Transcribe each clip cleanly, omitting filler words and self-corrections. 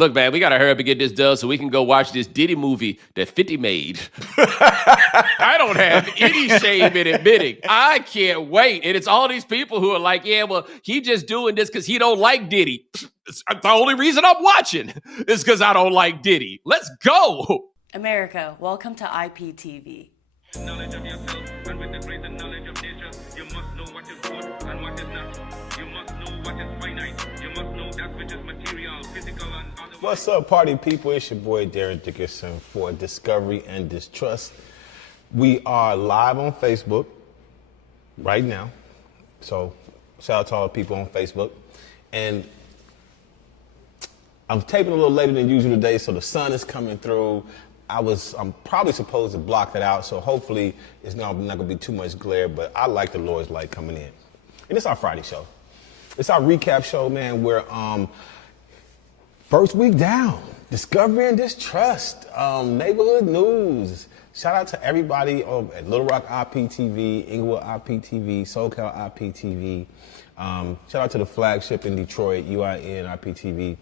Look, man, we got to hurry up and get this done so we can go watch this Diddy movie that 50 made. I don't have any shame in admitting. I can't wait. And it's all these people who are like, yeah, well, he just doing this because he don't like Diddy. It's the only reason I'm watching is because I don't like Diddy. Let's go. America, welcome to IPTV. Knowledge of yourself, and with the greater knowledge of nature, you must know what is good and what is not. You must know what is finite. You must know that which is material, physical, and otherwise. What's up, party people? It's your boy Darren Dickerson for Discovery and Distrust. We are live on Facebook right now. So shout out to all the people on Facebook. And I'm taping a little later than usual today, so the sun is coming through. I'm probably supposed to block that out, so hopefully it's not gonna be too much glare, but I like the Lord's light coming in. And it's our Friday show. It's our recap show, man, where first week down, Discovery and Distrust, neighborhood news. Shout out to everybody at Little Rock IPTV, Inglewood IPTV, SoCal IPTV. Shout out to the flagship in Detroit, UIN IPTV.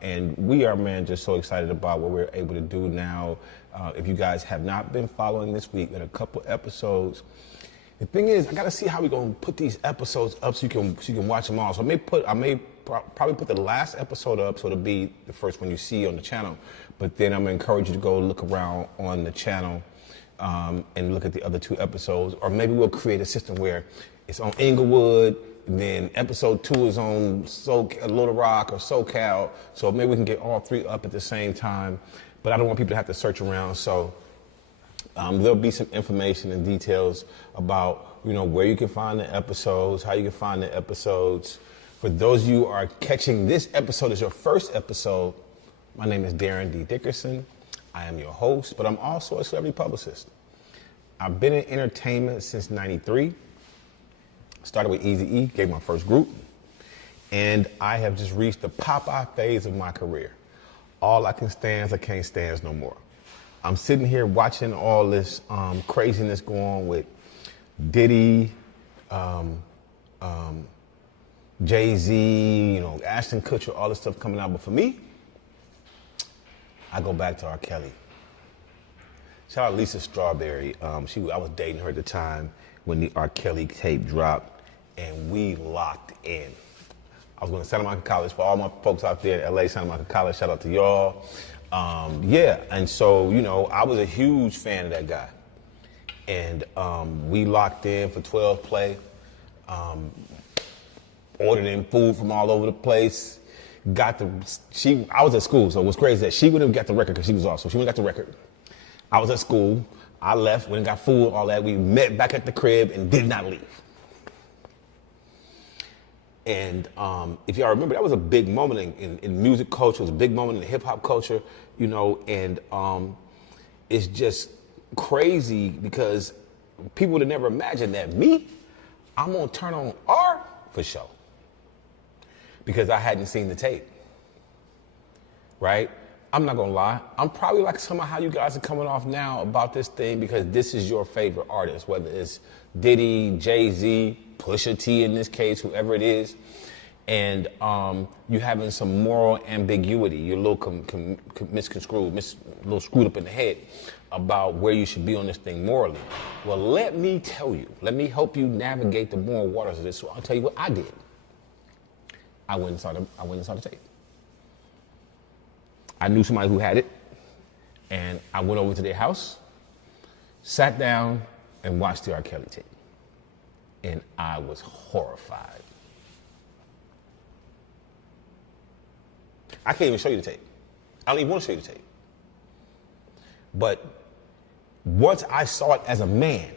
And we are, man, just so excited about what we're able to do now. If you guys have not been following this week, there are a couple episodes. The thing is, I got to see how we're going to put these episodes up so you can watch them all. So I may probably put the last episode up so it'll be the first one you see on the channel. But then I'm going to encourage you to go look around on the channel and look at the other two episodes. Or maybe we'll create a system where it's on Inglewood, then episode 2 is on Little Rock or SoCal. So maybe we can get all three up at the same time. But I don't want people to have to search around. So there'll be some information and details about, where you can find the episodes, how you can find the episodes. For those of you who are catching this episode as your first episode, my name is Darren D. Dickerson. I am your host, but I'm also a celebrity publicist. I've been in entertainment since '93. Started with Eazy-E, gave my first group, and I have just reached the Popeye phase of my career. All I can stand is I can't stand no more. I'm sitting here watching all this craziness go on with Diddy, Jay-Z, Ashton Kutcher, all this stuff coming out. But for me, I go back to R. Kelly. Shout out Lisa Strawberry. I was dating her at the time when the R. Kelly tape dropped, and we locked in. I was going to Santa Monica College. For all my folks out there in LA, Santa Monica College, shout out to y'all. And so, I was a huge fan of that guy. And we locked in for 12 play, ordered in food from all over the place. I was at school, so it was crazy that she wouldn't have got the record because she was off. So she wouldn't have got the record. I was at school. I left, went and got food, all that. We met back at the crib and did not leave. And if y'all remember, that was a big moment in music culture. It was a big moment in the hip hop culture, and it's just crazy because people would have never imagined that I'm gonna turn on R for show because I hadn't seen the tape, right? I'm not gonna lie. I'm probably like some of how you guys are coming off now about this thing because this is your favorite artist, whether it's Diddy, Jay-Z, Pusha T in this case, whoever it is, and you having some moral ambiguity. You're a little misconstrued, a little screwed up in the head about where you should be on this thing morally. Well, let me tell you. Let me help you navigate the moral waters of this. So I'll tell you what I did. I went and saw the tape. I knew somebody who had it, and I went over to their house, sat down, and watched the R. Kelly tape. And I was horrified. I can't even show you the tape. I don't even want to show you the tape. But once I saw it as a man,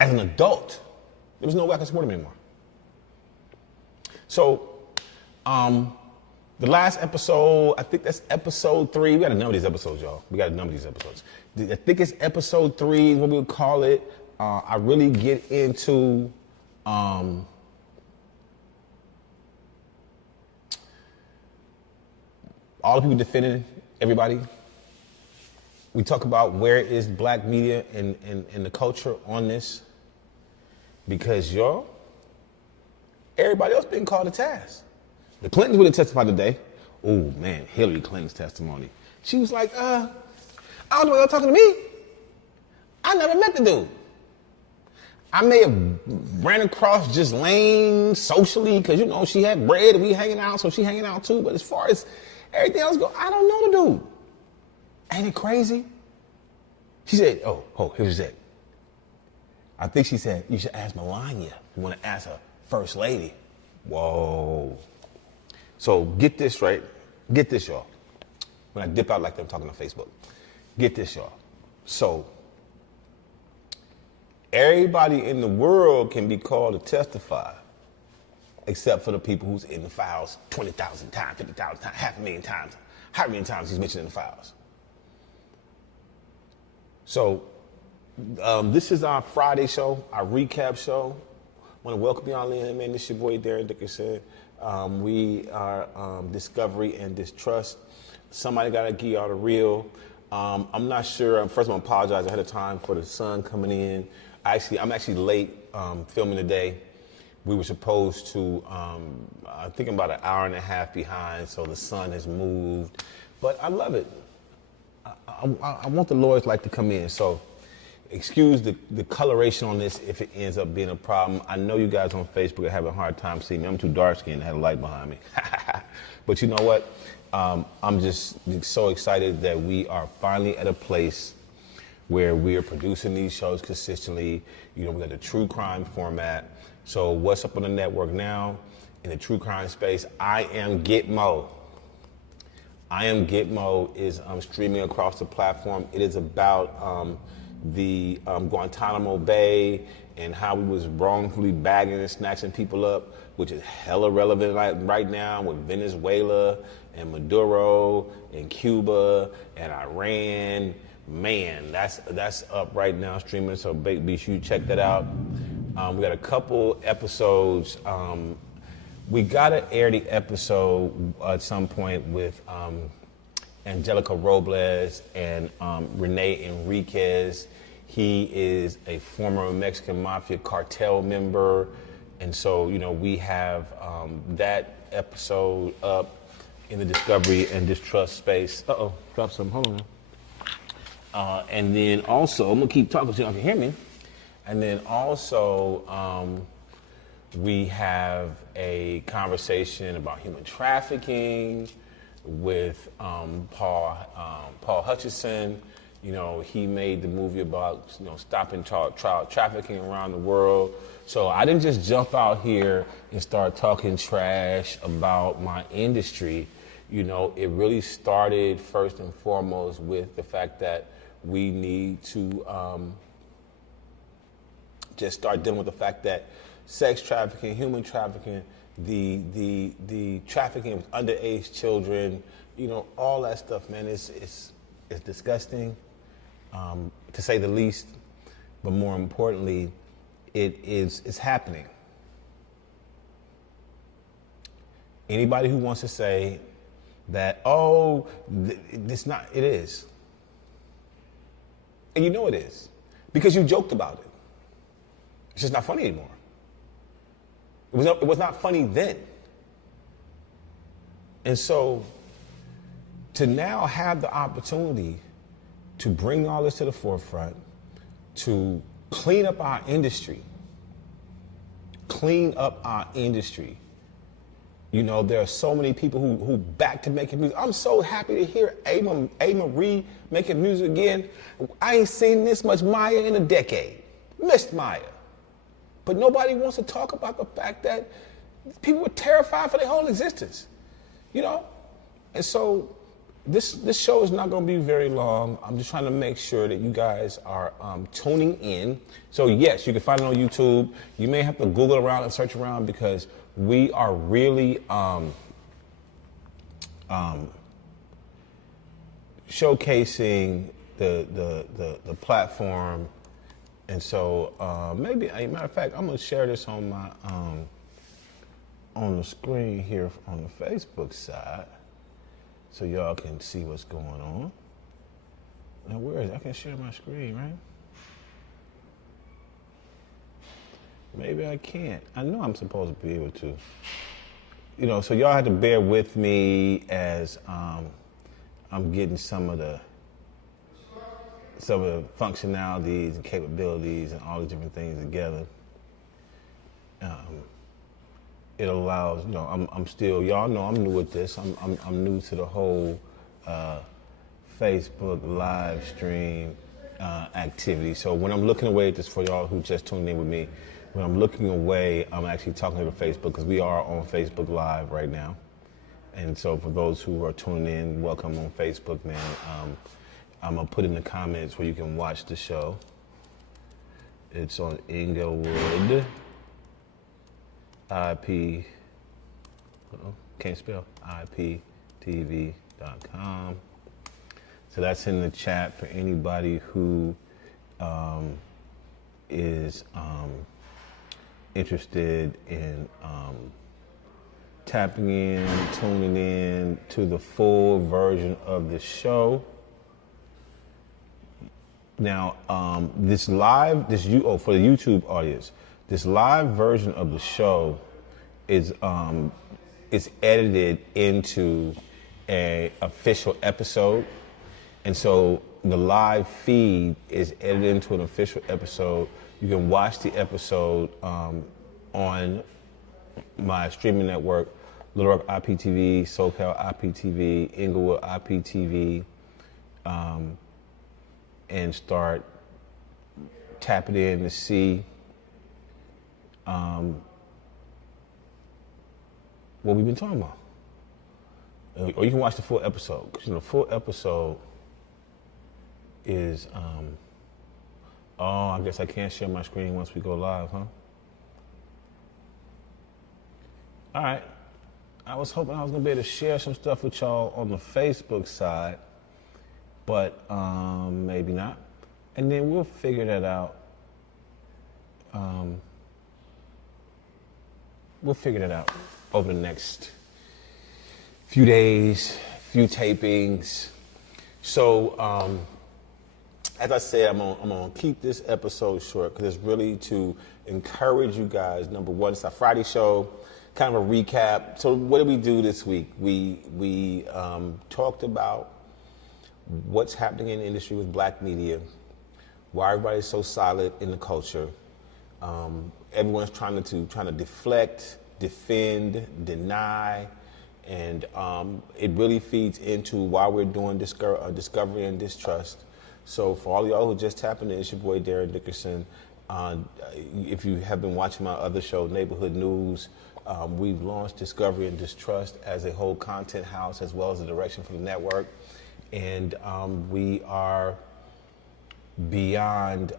as an adult, there was no way I could support him anymore. So, the last episode, I think that's episode 3. We got to number these episodes, y'all. I think it's episode 3 is what we would call it. I really get into all the people defending everybody. We talk about where is black media and the culture on this. Because, everybody else being called to task. The Clintons would have testified today. oh man, Hillary Clinton's testimony. She was like, I don't know why y'all talking to me. I never met the dude. I may have ran across just Lane socially because, you know, she had bread and we hanging out, so she hanging out too. But as far as everything else goes, I don't know the dude. Ain't it crazy? She said, oh, here's what she said. I think she said, you should ask Melania. You want to ask her first lady. Whoa. So get this, right? Get this, y'all. When I dip out like I'm talking on Facebook. Get this, y'all. So everybody in the world can be called to testify, except for the people who's in the files 20,000 times, 50,000 times, 500,000 times. How many times he's mentioned in the files? So this is our Friday show, our recap show. I want to welcome y'all in, man. This is your boy, Darren Dickerson. We are Discovery and Distrust. Somebody got to give y'all the real. I'm not sure. First, I'm going to apologize ahead of time for the sun coming in. I'm actually late filming today. We were supposed to, I think I'm about an hour and a half behind, so the sun has moved. But I love it. I want the Lord's light to come in. So excuse the coloration on this if it ends up being a problem. I know you guys on Facebook are having a hard time seeing me. I'm too dark skinned to have a light behind me. But you know what? I'm just so excited that we are finally at a place where we are producing these shows consistently. You know, we got the true crime format. So what's up on the network now in the true crime space? I Am Gitmo. I Am Gitmo is streaming across the platform. It is about the Guantanamo Bay and how we was wrongfully bagging and snatching people up, which is hella relevant right now with Venezuela and Maduro and Cuba and Iran. Man, that's up right now streaming, so be sure you check that out. We got a couple episodes. We gotta air the episode at some point with Angelica Robles and Rene Enriquez. He is a former Mexican Mafia cartel member. And so, you know, we have that episode up in the Discovery and Distrust space. Drop some, hold on. And then also, I'm gonna keep talking so y'all can hear me. And then also, we have a conversation about human trafficking with Paul Hutchison. You know, he made the movie about, you know, stopping child trafficking around the world. So I didn't just jump out here and start talking trash about my industry. You know, it really started first and foremost with the fact that we need to just start dealing with the fact that sex trafficking, human trafficking, the trafficking of underage children, you know, all that stuff, man, it's disgusting, to say the least. But more importantly, it's happening. Anybody who wants to say that, it's not, it is. And you know it is, because you joked about it. It's just not funny anymore. It was not funny then. And so to now have the opportunity to bring all this to the forefront, to clean up our industry. You know, there are so many people who back to making music. I'm so happy to hear A. Marie making music again. I ain't seen this much Maya in a decade. Missed Maya. But nobody wants to talk about the fact that people were terrified for their whole existence, you know? And so this show is not going to be very long. I'm just trying to make sure that you guys are tuning in. So yes, you can find it on YouTube. You may have to Google around and search around because we are really showcasing the platform. And so maybe, as a matter of fact, I'm gonna share this on my on the screen here on the Facebook side, so y'all can see what's going on. Now where is it? I can share my screen, right? Maybe I can't. I know I'm supposed to be able to. so y'all had to bear with me as I'm getting some of the functionalities and capabilities and all the different things together. It allows, I'm still, y'all know I'm new at this. I'm new to the whole Facebook live stream activity. So when I'm looking away at this, for y'all who just tuned in with me, when I'm looking away, I'm actually talking to Facebook because we are on Facebook Live right now. And so for those who are tuning in, welcome on Facebook, man. I'm going to put in the comments where you can watch the show. It's on Inglewood, IPTV.com. So that's in the chat for anybody who is interested in tapping in, tuning in to the full version of the show. Now, for the YouTube audience, this live version of the show is edited into an official episode. And so the live feed is edited into an official episode. You can watch the episode on my streaming network, Little Rock IPTV, SoCal IPTV, Inglewood IPTV, and start tapping in to see what we've been talking about. Or you can watch the full episode, because the full episode is, I guess I can't share my screen once we go live, huh? All right. I was hoping I was gonna be able to share some stuff with y'all on the Facebook side, but maybe not. And then we'll figure that out. We'll figure that out over the next few days, few tapings. So, as I said, I'm gonna keep this episode short because it's really to encourage you guys. Number one, it's our Friday show, kind of a recap. So what did we do this week? We talked about what's happening in the industry with black media, why everybody's so solid in the culture. Everyone's trying to deflect, defend, deny, and it really feeds into why we're doing Discovery and Distrust. So for all y'all who just tapped in, it's your boy Darren Dickerson. If you have been watching my other show, Neighborhood News, we've launched Discovery and Distrust as a whole content house as well as a direction for the network. And we are beyond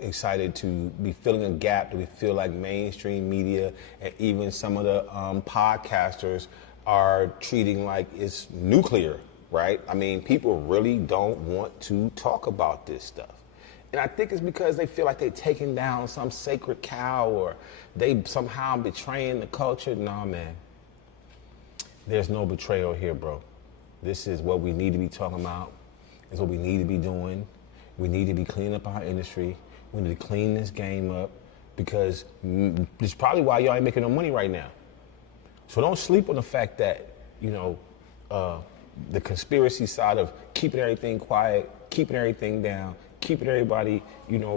excited to be filling a gap that we feel like mainstream media and even some of the podcasters are treating like it's nuclear, right? I mean, people really don't want to talk about this stuff. And I think it's because they feel like they're taking down some sacred cow or they somehow betraying the culture. Nah, man. There's no betrayal here, bro. This is what we need to be talking about. It's what we need to be doing. We need to be cleaning up our industry. We need to clean this game up because it's probably why y'all ain't making no money right now. So don't sleep on the fact that, the conspiracy side of keeping everything quiet, keeping everything down, keeping everybody,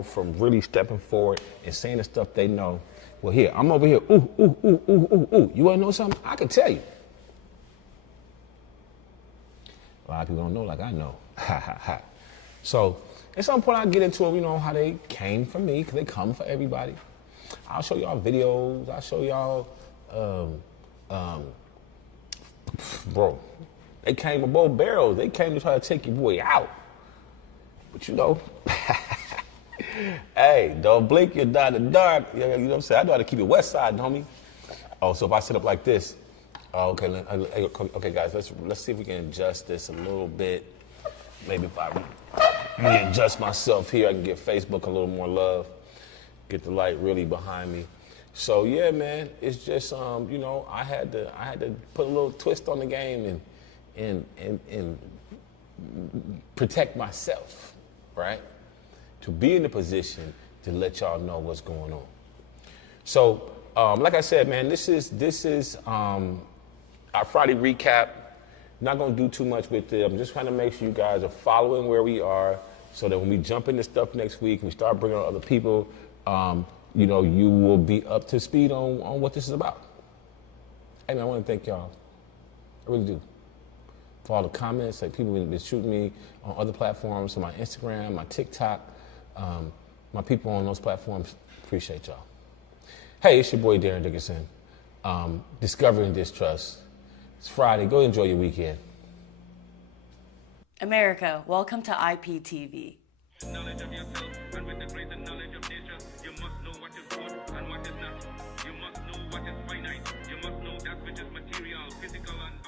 from really stepping forward and saying the stuff they know. Well, here, I'm over here, ooh. You wanna know something? I can tell you. A lot of people don't know like I know. Ha. So at some point I'll get into it, how they came for me, because they come for everybody. I'll show y'all videos. I'll show y'all, bro, they came with both barrels. They came to try to take your boy out. But hey, don't blink, you'll die in the dark. You know what I'm saying? I know how to keep it west side, homie. Oh, so if I sit up like this, okay, guys, let's see if we can adjust this a little bit. Maybe if I readjust myself here, I can give Facebook a little more love, get the light really behind me. So yeah, man, it's just I had to put a little twist on the game and protect myself, right? To be in a position to let y'all know what's going on. So like I said, man, this is our Friday recap. Not gonna do too much with it. I'm just trying to make sure you guys are following where we are, so that when we jump into stuff next week, we start bringing on other people. You know, you will be up to speed on what this is about. Hey, man, I want to thank y'all. I really do. For all the comments that people have been shooting me on other platforms, on my Instagram, my TikTok, my people on those platforms. Appreciate y'all. Hey, it's your boy Darren Dickerson. Discovering Distrust. It's Friday. Go enjoy your weekend. America, welcome to IPTV. Knowledge of yourself, and with the greater knowledge of nature, you must know what is good and what is not. You must know what is finite. You must know that which is material, physical, and